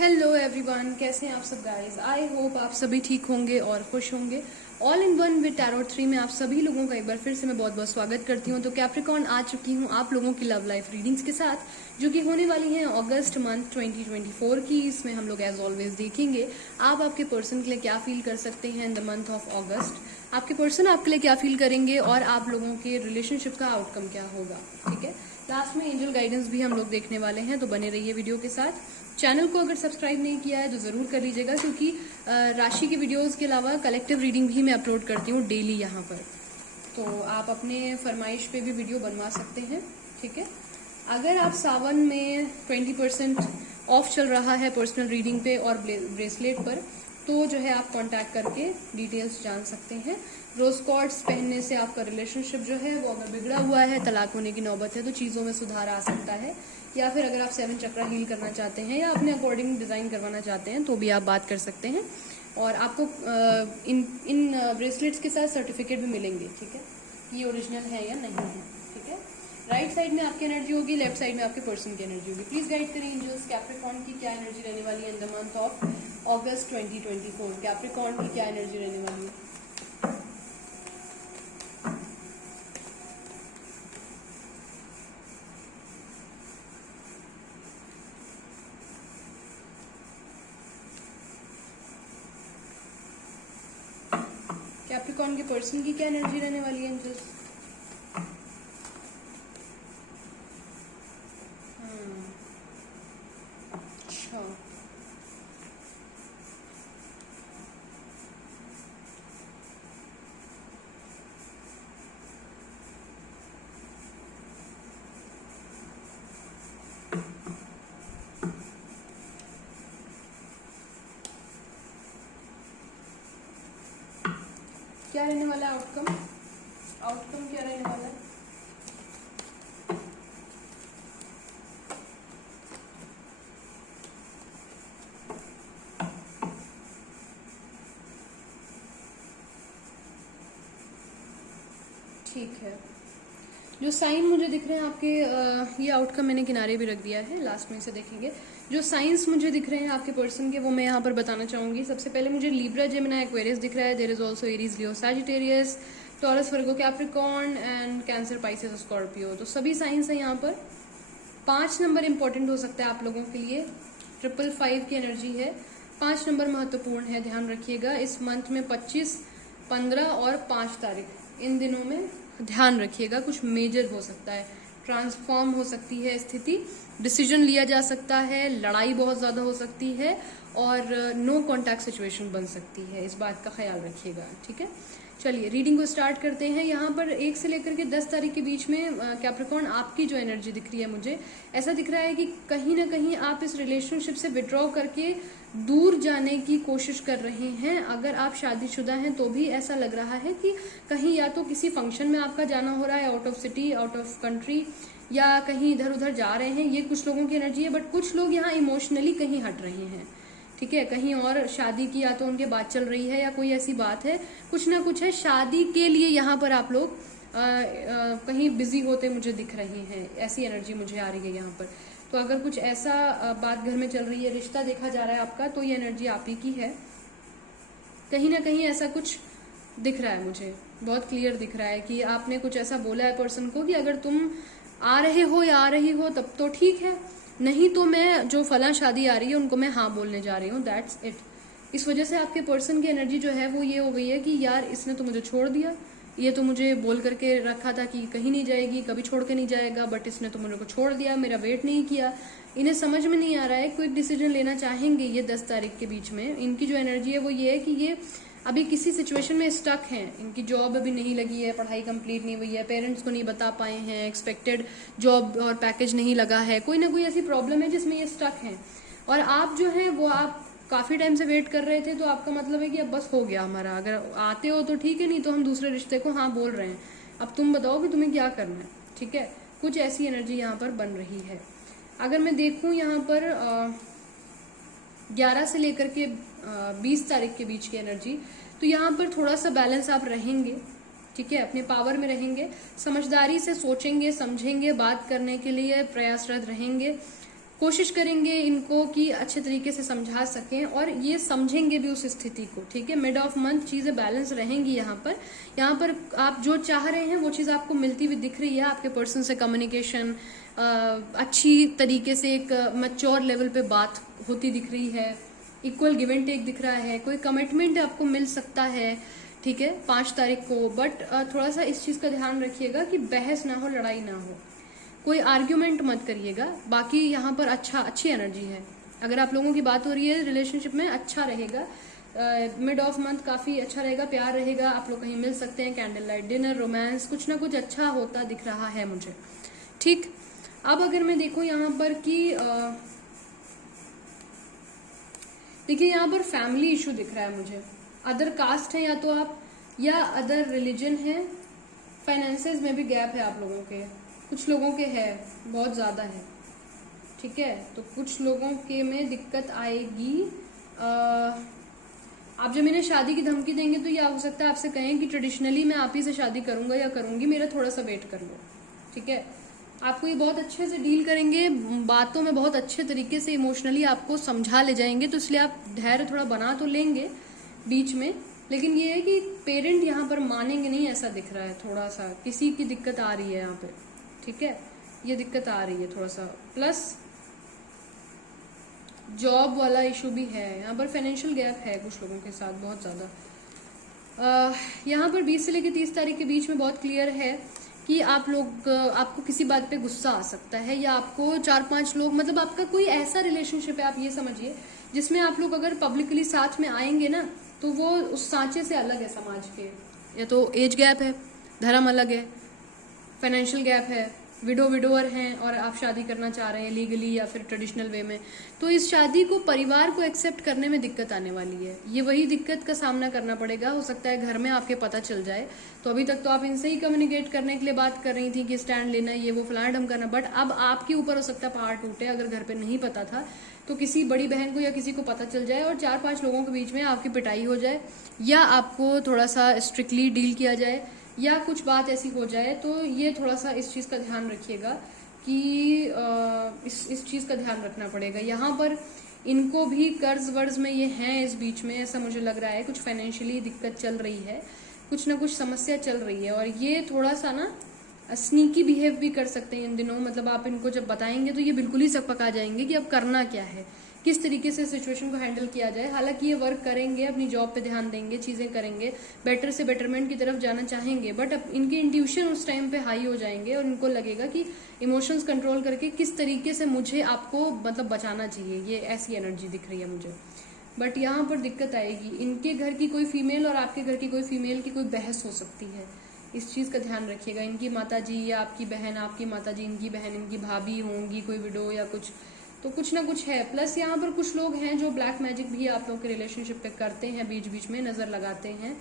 Hello everyone, कैसे हैं आप सब गाइस। आई होप आप सभी ठीक होंगे और खुश होंगे। All in one with tarot 3 में आप सभी लोगों का एक बार फिर से मैं बहुत बहुत स्वागत करती हूँ। तो कैप्रिकॉर्न आ चुकी हूँ आप लोगों की लव लाइफ रीडिंग्स के साथ, जो कि होने वाली हैं अगस्त मंथ 2024 की। इसमें हम लोग एज ऑलवेज देखेंगे आप आपके पर्सन के लिए क्या फील कर सकते हैं इन द मंथ ऑफ अगस्त, आपके पर्सन आपके लिए क्या फील करेंगे और आप लोगों के रिलेशनशिप का आउटकम क्या होगा। ठीक है, लास्ट में एंजल गाइडेंस भी हम लोग देखने वाले हैं, तो बने रहिए वीडियो के साथ। चैनल को अगर सब्सक्राइब नहीं किया है तो ज़रूर कर लीजिएगा, क्योंकि राशि के वीडियोस के अलावा कलेक्टिव रीडिंग भी मैं अपलोड करती हूँ डेली यहाँ पर। तो आप अपने फरमाइश पे भी वीडियो बनवा सकते हैं। ठीक है, अगर आप सावन में 20% ऑफ चल रहा है पर्सनल रीडिंग पे और ब्रेसलेट पर, तो जो है आप कांटेक्ट करके डिटेल्स जान सकते हैं। रोज कॉर्ड्स पहनने से आपका रिलेशनशिप जो है वो अगर बिगड़ा हुआ है, तलाक होने की नौबत है, तो चीज़ों में सुधार आ सकता है। या फिर अगर आप 7 चक्रा हील करना चाहते हैं या अपने अकॉर्डिंग डिज़ाइन करवाना चाहते हैं तो भी आप बात कर सकते हैं। और आपको इन ब्रेसलेट्स के साथ सर्टिफिकेट भी मिलेंगे। ठीक है, ये ओरिजिनल है या नहीं है। ठीक है, राइट साइड में आपकी एनर्जी होगी, लेफ्ट साइड में आपके पर्सन की एनर्जी होगी। प्लीज गाइड करें एंजल्स, कैप्रिकॉर्न की क्या एनर्जी रहने वाली है in the month of August 2024। Capricorn की क्या एनर्जी रहने वाली है। कैप्रिकॉर्न के पर्सन की क्या एनर्जी रहने वाली है एंजल्स। अच्छा, क्या रहने वाला है आउटकम। आउटकम क्या रहने वाला है। ठीक है, जो साइन मुझे दिख रहे हैं आपके, ये आउटकम मैंने किनारे भी रख दिया है, लास्ट में इसे देखेंगे। जो साइंस मुझे दिख रहे हैं आपके पर्सन के, वो मैं यहाँ पर बताना चाहूंगी। सबसे पहले मुझे लिब्रा, जेमिनी, एक्वेरियस दिख रहा है। There is also Aries, Leo, Sagittarius, Taurus, Virgo, Capricorn and Cancer, Pisces, Scorpio. तो सभी साइंस है यहाँ पर। 5 नंबर इंपॉर्टेंट हो सकता है आप लोगों के लिए। 555 की एनर्जी है। 5 नंबर महत्वपूर्ण है, ध्यान रखिएगा। इस मंथ में 25, 15 और 5 तारीख, इन दिनों में ध्यान रखिएगा। कुछ मेजर हो सकता है, ट्रांसफॉर्म हो सकती है स्थिति, डिसीजन लिया जा सकता है, लड़ाई बहुत ज़्यादा हो सकती है और नो कॉन्टैक्ट सिचुएशन बन सकती है। इस बात का ख्याल रखिएगा। ठीक है, चलिए रीडिंग को स्टार्ट करते हैं। यहाँ पर 1 से लेकर के 10 तारीख के बीच में कैप्रिकॉर्न आपकी जो एनर्जी दिख रही है, मुझे ऐसा दिख रहा है कि कहीं ना कहीं आप इस रिलेशनशिप से विड्रॉ करके दूर जाने की कोशिश कर रहे हैं। अगर आप शादीशुदा हैं तो भी ऐसा लग रहा है कि कहीं या तो किसी फंक्शन में आपका जाना हो रहा है, out of city, out of country, या कहीं इधर उधर जा रहे हैं। ये कुछ लोगों की एनर्जी है। बट कुछ लोग यहाँ इमोशनली कहीं हट रहे हैं। ठीक है, कहीं और शादी की या तो उनके बात चल रही है या कोई ऐसी बात है, कुछ ना कुछ है। शादी के लिए यहाँ पर आप लोग कहीं बिजी होते मुझे दिख रहे हैं, ऐसी एनर्जी मुझे आ रही है यहाँ पर। तो अगर कुछ ऐसा बात घर में चल रही है, रिश्ता देखा जा रहा है आपका, तो ये एनर्जी आप ही की है। कहीं ना कहीं ऐसा कुछ दिख रहा है, मुझे बहुत क्लियर दिख रहा है कि आपने कुछ ऐसा बोला है पर्सन को कि अगर तुम आ रहे हो या आ रही हो तब तो ठीक है, नहीं तो मैं जो फला शादी आ रही है उनको मैं हाँ बोलने जा रही हूँ, दैट्स इट। इस वजह से आपके पर्सन की एनर्जी जो है वो ये हो गई है कि यार इसने तो मुझे छोड़ दिया, ये तो मुझे बोल करके रखा था कि कहीं नहीं जाएगी, कभी छोड़ के नहीं जाएगा, बट इसने तो मुझे को छोड़ दिया, मेरा वेट नहीं किया। इन्हें समझ में नहीं आ रहा है, क्विक डिसीजन लेना चाहेंगे ये 10 तारीख के बीच में। इनकी जो एनर्जी है वो ये है कि ये अभी किसी सिचुएशन में स्टक हैं। इनकी जॉब अभी नहीं लगी है, पढ़ाई कंप्लीट नहीं हुई है, पेरेंट्स को नहीं बता पाए हैं, एक्सपेक्टेड जॉब और पैकेज नहीं लगा है, कोई ना कोई ऐसी प्रॉब्लम है जिसमें ये स्टक हैं। और आप जो है वो आप काफ़ी टाइम से वेट कर रहे थे, तो आपका मतलब है कि अब बस हो गया हमारा, अगर आते हो तो ठीक है, नहीं तो हम दूसरे रिश्ते को हाँ बोल रहे हैं, अब तुम बताओ कि तुम्हें क्या करना है। ठीक है, कुछ ऐसी एनर्जी यहाँ पर बन रही है। अगर मैं देखूँ यहाँ पर 11 से लेकर के 20 तारीख के बीच की एनर्जी, तो यहाँ पर थोड़ा सा बैलेंस आप रहेंगे। ठीक है, अपने पावर में रहेंगे, समझदारी से सोचेंगे, समझेंगे, बात करने के लिए प्रयासरत रहेंगे। कोशिश करेंगे इनको कि अच्छे तरीके से समझा सकें और ये समझेंगे भी उस स्थिति को, ठीक है। मिड ऑफ मंथ चीजें बैलेंस रहेंगी। यहाँ पर आप जो चाह रहे हैं वो चीज आपको मिलती हुई दिख रही है। आपके पर्सन से कम्युनिकेशन अच्छी तरीके से एक मैच्योर लेवल पे बात होती दिख रही है, इक्वल गिव एंड टेक दिख रहा है, कोई कमिटमेंट आपको मिल सकता है, ठीक है, 5 तारीख को। बट थोड़ा सा इस चीज का ध्यान रखिएगा कि बहस ना हो, लड़ाई ना हो, कोई आर्ग्यूमेंट मत करिएगा। बाकी यहाँ पर अच्छी एनर्जी है। अगर आप लोगों की बात हो रही है रिलेशनशिप में, अच्छा रहेगा। मिड ऑफ मंथ काफी अच्छा रहेगा, प्यार रहेगा, आप लोग कहीं मिल सकते हैं, कैंडल लाइट डिनर, रोमांस, कुछ ना कुछ अच्छा होता दिख रहा है मुझे, ठीक। अब अगर मैं देखूं यहाँ पर कि देखिए यहाँ पर फैमिली इशू दिख रहा है मुझे। अदर कास्ट है या तो आप, या अदर रिलीजन है। फाइनेंसेस में भी गैप है आप लोगों के, कुछ लोगों के है, बहुत ज्यादा है, ठीक है। तो कुछ लोगों के में दिक्कत आएगी। आप जब इन्हें शादी की धमकी देंगे तो ये हो सकता है आपसे कहें कि ट्रेडिशनली मैं आप ही से शादी करूंगा या करूंगी, मेरा थोड़ा सा वेट कर लो, ठीक है। आपको ये बहुत अच्छे से डील करेंगे, बातों में बहुत अच्छे तरीके से इमोशनली आपको समझा ले जाएंगे, तो इसलिए आप धैर्य थोड़ा बना तो लेंगे बीच में। लेकिन ये है कि पेरेंट यहाँ पर मानेंगे नहीं, ऐसा दिख रहा है। थोड़ा सा किसी की दिक्कत आ रही है यहाँ पे, ठीक है, ये दिक्कत आ रही है थोड़ा सा। प्लस जॉब वाला इशू भी है यहाँ पर, फाइनेंशियल गैप है कुछ लोगों के साथ बहुत ज्यादा। यहाँ पर 20 से लेकर 30 तारीख के बीच में बहुत क्लियर है कि आपको किसी बात पे गुस्सा आ सकता है, या आपको 4-5 लोग, मतलब आपका कोई ऐसा रिलेशनशिप है, आप ये समझिए, जिसमें आप लोग अगर पब्लिकली साथ में आएंगे ना तो वो उस सांचे से अलग है समाज के। या तो एज गैप है, धर्म अलग है, फाइनेंशियल गैप है, विडोवर हैं और आप शादी करना चाह रहे हैं लीगली या फिर ट्रेडिशनल वे में, तो इस शादी को परिवार को एक्सेप्ट करने में दिक्कत आने वाली है। ये वही दिक्कत का सामना करना पड़ेगा। हो सकता है घर में आपके पता चल जाए, तो अभी तक तो आप इनसे ही कम्युनिकेट करने के लिए बात कर रही थी कि स्टैंड लेना, ये वो फलाना ढम करना, बट अब आपके ऊपर हो सकता है पहाड़ टूटे। अगर घर पे नहीं पता था तो किसी बड़ी बहन को या किसी को पता चल जाए और 4-5 लोगों के बीच में आपकी पिटाई हो जाए, या आपको थोड़ा सा स्ट्रिक्टली डील किया जाए, या कुछ बात ऐसी हो जाए। तो ये थोड़ा सा इस चीज का ध्यान रखिएगा कि इस चीज का ध्यान रखना पड़ेगा। यहाँ पर इनको भी कर्ज वर्ज में ये हैं इस बीच में, ऐसा मुझे लग रहा है। कुछ फाइनेंशियली दिक्कत चल रही है, कुछ ना कुछ समस्या चल रही है, और ये थोड़ा सा ना स्नीकी बिहेव भी कर सकते हैं इन दिनों। मतलब आप इनको जब बताएंगे तो ये बिल्कुल ही सकपक आ जाएंगे कि अब करना क्या है, किस तरीके से सिचुएशन को हैंडल किया जाए। हालांकि ये वर्क करेंगे, अपनी जॉब पे ध्यान देंगे, चीजें करेंगे, बेटर से बेटरमेंट की तरफ जाना चाहेंगे, बट अब इनके इंट्यूशन उस टाइम पे हाई हो जाएंगे और इनको लगेगा कि इमोशंस कंट्रोल करके किस तरीके से मुझे आपको मतलब बचाना चाहिए। ये ऐसी एनर्जी दिख रही है मुझे। बट यहाँ पर दिक्कत आएगी, इनके घर की कोई फीमेल और आपके घर की कोई फीमेल की कोई बहस हो सकती है, इस चीज का ध्यान रखिएगा। इनकी माताजी या आपकी बहन, आपकी माताजी, इनकी बहन, इनकी भाभी होंगी, कोई विडो या कुछ, तो कुछ ना कुछ है। प्लस यहाँ पर कुछ लोग हैं जो ब्लैक मैजिक भी आप लोग के रिलेशनशिप पे करते हैं, बीच बीच में नजर लगाते हैं,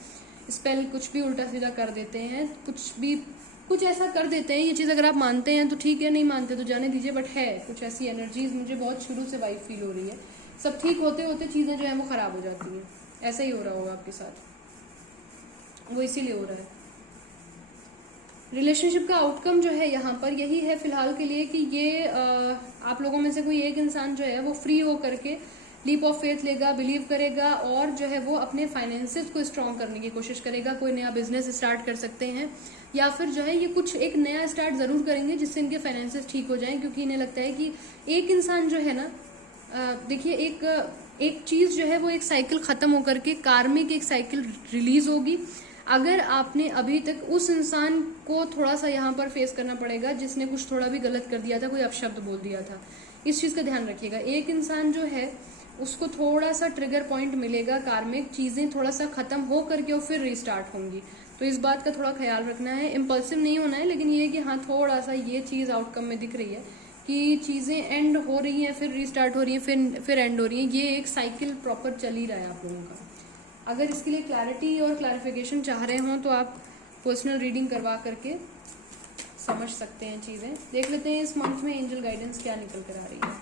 स्पेल कुछ भी उल्टा सीधा कर देते हैं, कुछ ऐसा कर देते हैं। ये चीज अगर आप मानते हैं तो ठीक है, नहीं मानते तो जाने दीजिए, बट है कुछ ऐसी एनर्जीज मुझे बहुत शुरू से वाइब फील हो रही है। सब ठीक होते होते चीजें जो है वो खराब हो जाती हैं। ऐसा ही हो रहा होगा आपके साथ, वो इसीलिए हो रहा है। रिलेशनशिप का आउटकम जो है यहाँ पर यही है फिलहाल के लिए कि ये आप लोगों में से कोई एक इंसान जो है वो फ्री हो करके लीप ऑफ फेथ लेगा, बिलीव करेगा, और जो है वो अपने फाइनेंसेस को स्ट्रॉन्ग करने की कोशिश करेगा। कोई नया बिजनेस स्टार्ट कर सकते हैं, या फिर जो है ये कुछ एक नया स्टार्ट जरूर करेंगे जिससे इनके फाइनेंसेस ठीक हो जाएं, क्योंकि इन्हें लगता है कि एक इंसान जो है ना, देखिए एक चीज जो है वो एक साइकिल खत्म होकर के कार्मिक एक साइकिल रिलीज होगी। अगर आपने अभी तक उस इंसान को थोड़ा सा यहाँ पर फेस करना पड़ेगा जिसने कुछ थोड़ा भी गलत कर दिया था, कोई अपशब्द बोल दिया था, इस चीज का ध्यान रखिएगा। एक इंसान जो है उसको थोड़ा सा ट्रिगर पॉइंट मिलेगा, कार्मिक चीजें थोड़ा सा खत्म हो करके और फिर रीस्टार्ट होंगी, तो इस बात का थोड़ा ख्याल रखना है। इम्पल्सिव नहीं होना है, लेकिन ये कि हाँ थोड़ा सा ये चीज आउटकम में दिख रही है कि चीजें एंड हो रही हैं, फिर रीस्टार्ट हो रही हैं, फिर एंड हो रही है। ये एक साइकिल प्रॉपर चल ही रहा है आप लोगों का। अगर इसके लिए क्लैरिटी और क्लैरिफिकेशन चाह रहे हो तो आप पर्सनल रीडिंग करवा करके समझ सकते हैं चीजें। देख लेते हैं इस मंथ में एंजल गाइडेंस क्या निकल कर आ रही है।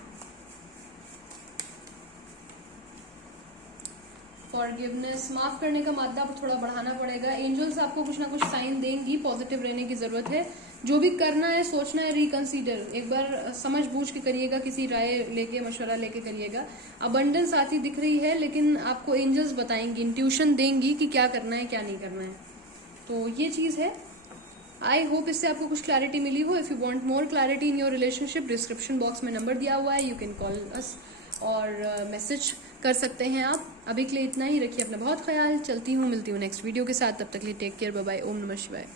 फॉरगिवनेस, माफ करने का मादा थोड़ा बढ़ाना पड़ेगा। एंजल्स आपको कुछ ना कुछ साइन देंगी, पॉजिटिव रहने की जरूरत है। जो भी करना है, सोचना है, रिकंसीडर एक बार समझ बूझ के करिएगा, किसी राय लेके, मशवरा लेके करिएगा। अबंडेंस आती दिख रही है, लेकिन आपको एंजल्स बताएंगी, इंट्यूशन देंगी कि क्या करना है क्या नहीं करना है। तो ये चीज़ है। आई होप इससे आपको कुछ क्लैरिटी मिली हो। If you want more clarity in your relationship, description box में नंबर दिया हुआ है, यू कैन कॉल अस और मैसेज कर सकते हैं आप। अभी के लिए इतना ही, रखिए अपना बहुत ख्याल। चलती हूँ, मिलती हूँ नेक्स्ट वीडियो के साथ, तब तक के लिए टेक केयर, बाय बाय, ओम नमः शिवाय।